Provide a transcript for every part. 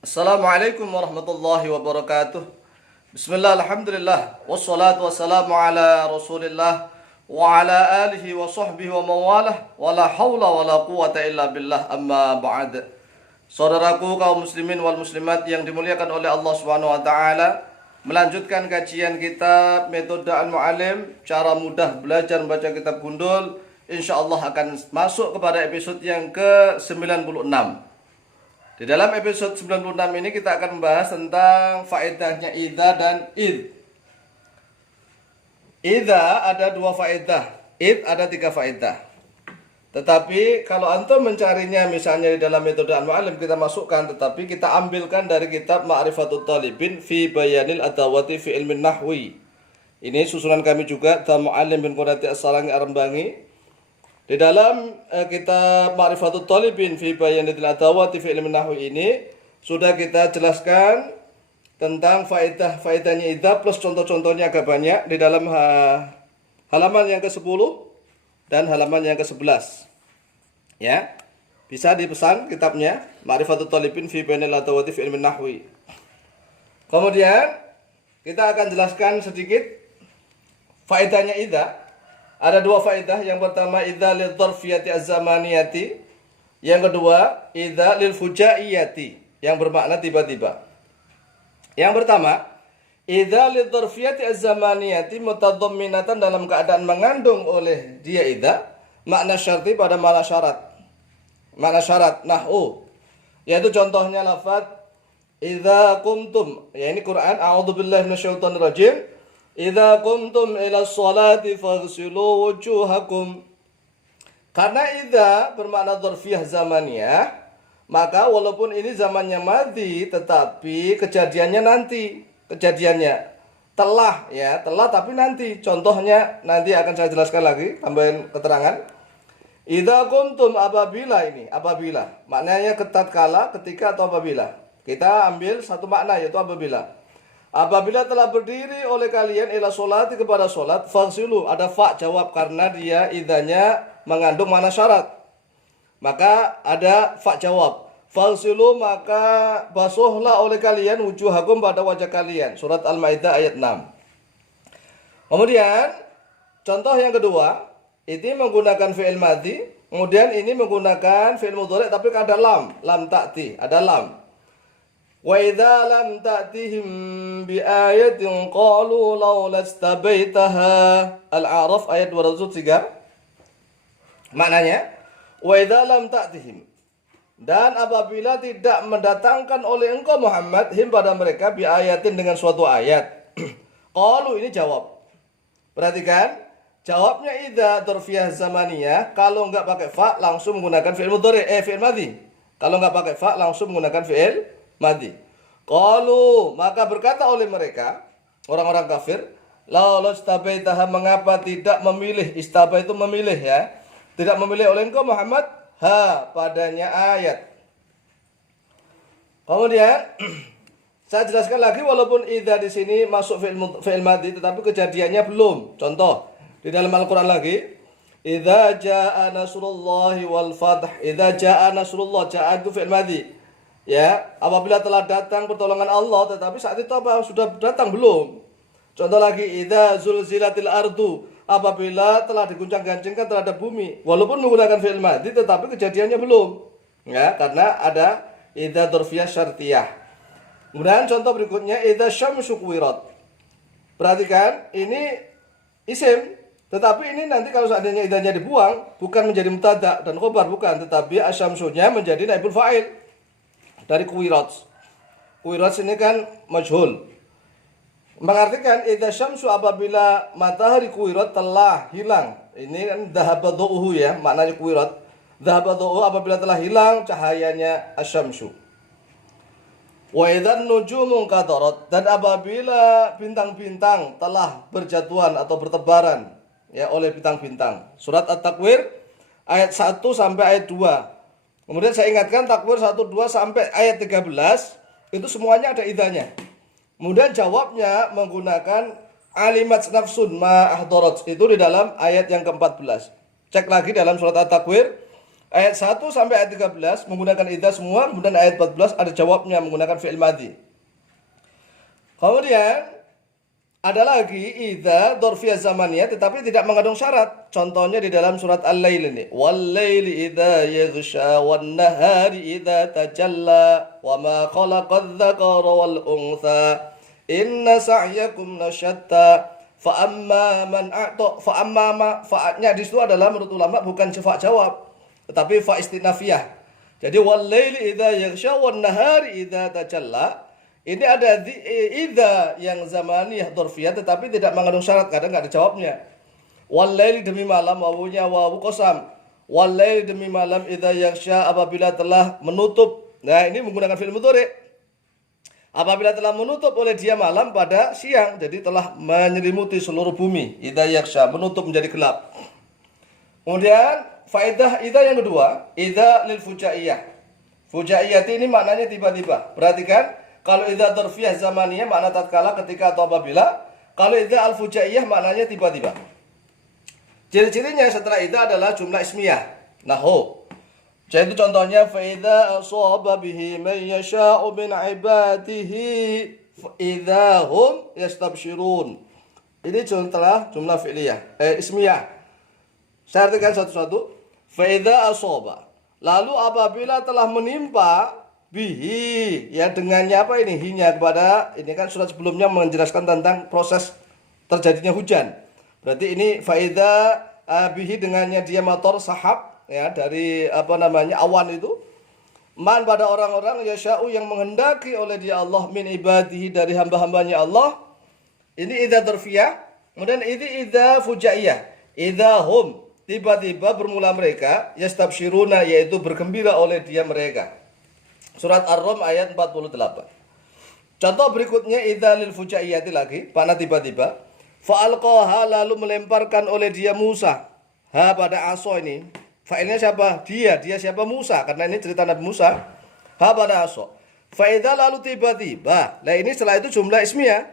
Assalamualaikum warahmatullahi wabarakatuh. Bismillah, alhamdulillah, wassalatu wassalamu ala rasulillah wa ala alihi wa sahbihi wa mawalah wa la hawla wa la quwata illa billah, amma ba'd. Saudaraku kaum muslimin wal muslimat yang dimuliakan oleh Allah Subhanahu wa taala, melanjutkan kajian kitab Metode Al-Mu'allim, cara mudah belajar membaca kitab gundul. Insyaallah akan masuk kepada episode yang ke-96. Di dalam episode 96 ini kita akan membahas tentang faedahnya idza dan id. Idza ada 2 faedah, id ada 3 faedah. Tetapi kalau antum mencarinya misalnya di dalam metode Al-Mu'allim kita masukkan, tetapi kita ambilkan dari kitab Ma'rifatut Talibin fi Bayanil Adawati fi Ilmin Nahwi. Ini susunan kami juga, Al-Mu'allim bin Qurrati As-Salangi Ar-Rembangi. Di dalam kitab Ma'rifatut Talibin fi Bayanil Adawati fi Ilmin Nahwi ini sudah kita jelaskan tentang faedahnya idza plus contoh-contohnya agak banyak di dalam halaman yang ke-10 dan halaman yang ke-11. Ya. Bisa dipesan kitabnya Ma'rifatut Talibin fi Bayanil Adawati fi Ilmin Nahwi. Kemudian kita akan jelaskan sedikit faedahnya idza. Ada 2 faedah. Yang pertama idza lil dzarfiyati az-zamaniyati. Yang kedua idza lil fujaiyati, yang bermakna tiba-tiba. Yang pertama, idza lil dzarfiyati az-zamaniyati mutadamminatan, dalam keadaan mengandung oleh dia idza makna syarti pada makna syarat. Makna syarat nahwu. Yaitu contohnya lafaz idza qumtum. Ya ini Quran, a'udzubillahi minasyaitonir rajim. Idza qumtum ila sholati faghsilu wujuhakum. Karena idza bermakna dzarfiyah zamaniyah, maka walaupun ini zamannya madhi tetapi kejadiannya nanti. Kejadiannya telah, ya, telah tapi nanti. Contohnya nanti akan saya jelaskan lagi, tambahin keterangan. Idza qumtum, apabila, ini apabila. Maknanya tatkala, ketika atau apabila. Kita ambil satu makna yaitu apabila. Apabila telah berdiri oleh kalian ila sholati, kepada sholat, faghsilu, ada fa jawab karena dia idzanya mengandung makna syarat. Maka ada fa jawab. Faghsilu, maka basuhlah oleh kalian wujuhakum, pada wajah kalian. Surat Al-Maidah ayat 6. Kemudian contoh yang kedua, ini menggunakan fi'il madhi, kemudian ini menggunakan fi'il mudhari tapi ada lam ta'ti, ada lam. Wa idza lam ta'tihim bi ayatin qalu laula istabaitaha. Al-A'raf ayat 203. Maknanya, wa idza lam ta'tihim, dan apabila tidak mendatangkan oleh engkau Muhammad him pada mereka bi ayatin, dengan suatu ayat. Qalu, ini jawab. Perhatikan, jawabnya idza dzarfiyah zamaniyah, kalau enggak pakai fa langsung menggunakan fi'il mudhari, fi'il madhi. Kalau enggak pakai fa langsung menggunakan fi'il madhi. Qalu, maka berkata oleh mereka, orang-orang kafir, laula istabaitaha, mengapa tidak memilih, istaba itu memilih, ya, tidak memilih oleh engkau Muhammad ha padanya ayat. Kemudian saya jelaskan lagi, walaupun idza di sini masuk fi'il madhi tetapi kejadiannya belum. Contoh di dalam Al-Qur'an lagi, idza jaa nasrullahi wal fath. Idza jaa nasrullah, jaa itu fi'il madhi. Ya, apabila telah datang pertolongan Allah, tetapi saat itu apa sudah datang belum? Contoh lagi, idza zulzilatil ardu, apabila telah diguncang-gancingkan terhadap bumi, walaupun menggunakan fi'il madhi tetapi kejadiannya belum. Ya, karena ada idza dzarfiyah syartiyah. Kemudian contoh berikutnya idza syamsu kuwirat. Perhatikan, ini isim, tetapi ini nanti kalau seandainya idzanya dibuang bukan menjadi mubtada dan khobar, bukan, tetapi asyamsunya menjadi naibul fa'il dari kuwirat. Kuwirat ini kan majhul. Mengartikan idza syamsu, apabila matahari kuwirat telah hilang. Ini kan dhahaba dhu'uhu, ya, maknanya kuwirat. Dhahaba dhu'uhu, apabila telah hilang cahayanya asyamsu. Wa idzan nujumu qadarat, dan apabila bintang-bintang telah berjatuhan atau bertebaran, ya, oleh bintang-bintang. Surat At-Takwir ayat 1 sampai ayat 2. Kemudian saya ingatkan Takwir 1, 2 sampai ayat 13 itu semuanya ada idzanya. Kemudian jawabnya menggunakan alimat nafsun ma ahdarat, itu di dalam ayat yang ke-14. Cek lagi dalam surat At-Takwir Ayat 1 sampai ayat 13 menggunakan idza semua, kemudian ayat 14 ada jawabnya menggunakan fi'il madhi. Kemudian ada lagi idza dzarfiyah zamaniyah tetapi tidak mengandung syarat. Contohnya di dalam surat Al-Lail ini. Wal-laili idza yaghsha wan-nahari idza tajalla wa ma khalaqadz dzakara wal untha inna sa'yakum lasyatta fa amma man a'ta fa amma ma fa'atnya di situ adalah menurut ulama bukan fa jawab tetapi fa istinafiyah. Jadi wal-laili idza yaghsha wan-nahari idza tajalla. Ini ada idza yang zamaniyah dzarfiyah tetapi tidak mengandung syarat, kadang enggak ada jawabnya. Walaili demi malam wawunya wawu qasam. Walaili demi malam idza yaghsha apabila telah menutup. Nah, ini menggunakan fi'il mudhari. Apabila telah menutup oleh dia malam pada siang, jadi telah menyelimuti seluruh bumi. Idza yaghsha menutup menjadi gelap. Kemudian faedah idza yang kedua, idza lil fujaiyah. Fujaiyah ini maknanya tiba-tiba. Perhatikan, kalau idza dzarfiyah zamaniyah makna tatkala, ketika atau apabila. Kalau idza al-fujaiyah maknanya tiba-tiba. Ciri-cirinya setelah idza adalah jumlah ismiyah. Nahu. Jadi contohnya fa idza asaba bihi man yasha'u min ibadihi fa idza hum yastabshirun. Ini setelah jumlah fi'liyah, ismiyah. Saya artikan satu-satu. Fa idza asaba. Lalu apabila telah menimpa bihi, ya dengannya apa ini? Hinya kepada, ini kan surat sebelumnya menjelaskan tentang proses terjadinya hujan. Berarti ini faida bihi dengannya dia motor sahab, ya dari apa namanya awan itu. Man pada orang-orang yasha'u yang menghendaki oleh dia Allah min ibadihi dari hamba-hambanya Allah. Ini idza dzarfiyah. Kemudian ini idza fujaiyah. Idza hum tiba-tiba bermula mereka yastabshiruna yaitu bergembira oleh dia mereka. Surat Ar-Rum ayat 48. Contoh berikutnya idza lil fujaiyati lagi, panah tiba-tiba. Fa'alqaha lalu melemparkan oleh dia Musa. Ha pada aso ini. Fa'ilnya siapa? Dia siapa? Musa, karena ini cerita Nabi Musa. Ha pada aso. Fa idza lalu tiba-tiba. Nah ini setelah itu jumlah ismiyah.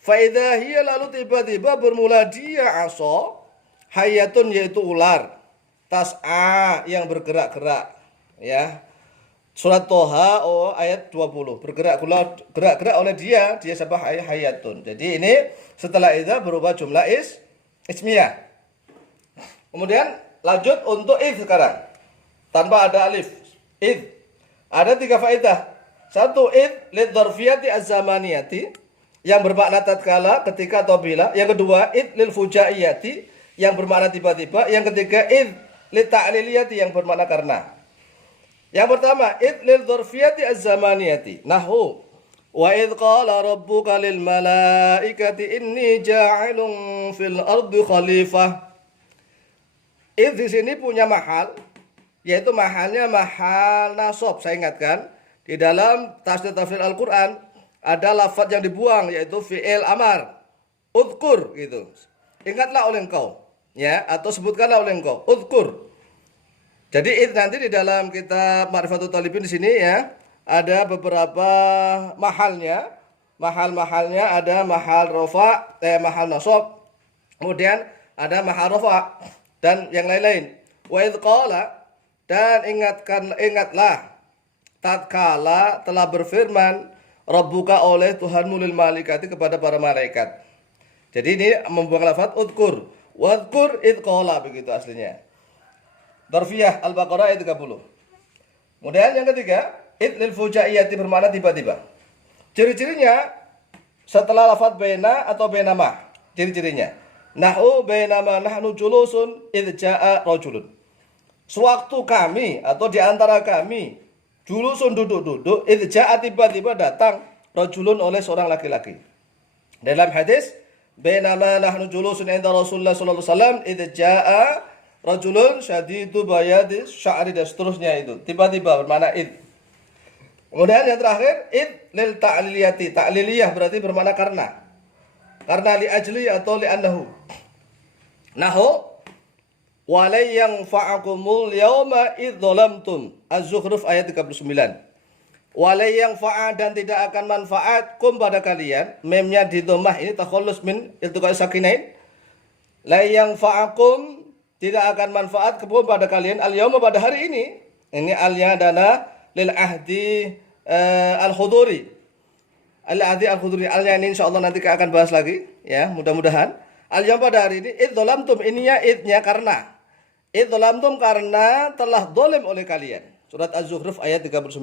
Fa idza hiya lalu tiba-tiba bermula dia aso hayatun yaitu ular. Tas'a yang bergerak-gerak, ya. Surat Toha ayat 20. Bergerak-gerak oleh dia siapa? Hayatun. Jadi ini setelah idza berubah jumlah ismiyah. Kemudian lanjut untuk id sekarang. Tanpa ada alif. Id. Ada 3 faedah. 1 id lid dzarfiyati az-zamaniyati yang bermakna tatkala, ketika atau bila. Yang kedua id lil fujaiyati yang bermakna tiba-tiba. Yang ketiga id lit ta'liliyati yang bermakna karena. Yang pertama, id lil dzarfiyati az-zamaniyati. Nahu. Wa id qala rabbuka lil malaikati inni ja'ilun fil ardi khalifah. Id di sini punya mahal, yaitu mahalnya mahal nasab. Saya ingatkan, di dalam tafsir Al-Qur'an ada lafaz yang dibuang yaitu fi'il amar. Udhkur gitu. Ingatlah oleh engkau, ya, atau sebutkanlah oleh engkau. Udhkur. Jadi nanti di dalam kitab Ma'rifatul Talibin di sini ya ada beberapa mahalnya. Mahal-mahalnya ada mahal rofa, mahal nasab. Kemudian ada mahal rofa dan yang lain-lain. Wa idz qala dan ingatlah tatkala telah berfirman Rabbuka oleh Tuhanmu lil malaikati kepada para malaikat. Jadi ini membuang lafaz udhkur. Wadhkur idz qala begitu aslinya. Dzarfiyah Al-Baqarah ayat 30. Kemudian yang ketiga, id lil fujaiyati bermakna tiba-tiba. Ciri-cirinya setelah lafaz baina atau bainama. Ciri-cirinya. Nahu bainama nahnu julusun id jaa rajulun. Sewaktu kami atau di antara kami julusun duduk-duduk id jaa tiba-tiba datang rajulun oleh seorang laki-laki. Dalam hadis bainama nahnu julusun inda Rasulullah sallallahu alaihi wasallam id jaa rajulun syadidu bayadi sya'ri dan seterusnya itu. Tiba-tiba bermakna id. Kemudian yang terakhir id lil ta'liliyati. Ta'liliyah berarti bermakna karena. Karena li ajli atau li annahu. Nahu walay yang fa'akumul yawma id dhalamtum. Az-Zukhruf ayat 39. Walay yang fa'a dan tidak akan manfaat kum pada kalian. Memnya di dhammah ini takhallus min iltiqa'i sakinain. La yang fa'akum tidak akan manfaat kepada kalian al-yauma pada hari ini. Ini al-nya adalah lil ahdi al-huduri. Al-ahdi al-huduri. Al-nya ini insyaallah nanti kita akan bahas lagi ya, mudah-mudahan. Al-yauma pada hari ini id zalamtum, ininya idnya karena. Id zalamtum karena telah zalim oleh kalian. Surat Az-Zukhruf ayat 39.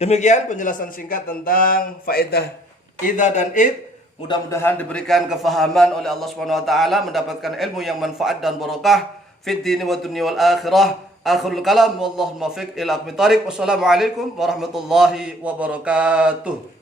Demikian penjelasan singkat tentang faedah idza dan id. Mudah-mudahan diberikan kefahaman oleh Allah Subhanahu wa taala, mendapatkan ilmu yang manfaat dan barokah fid dini wa dunya wal akhirah. Akhirul kalam wallahu muwaffiq ila aqwamit thariq. Wassalamualaikum warahmatullahi wabarakatuh.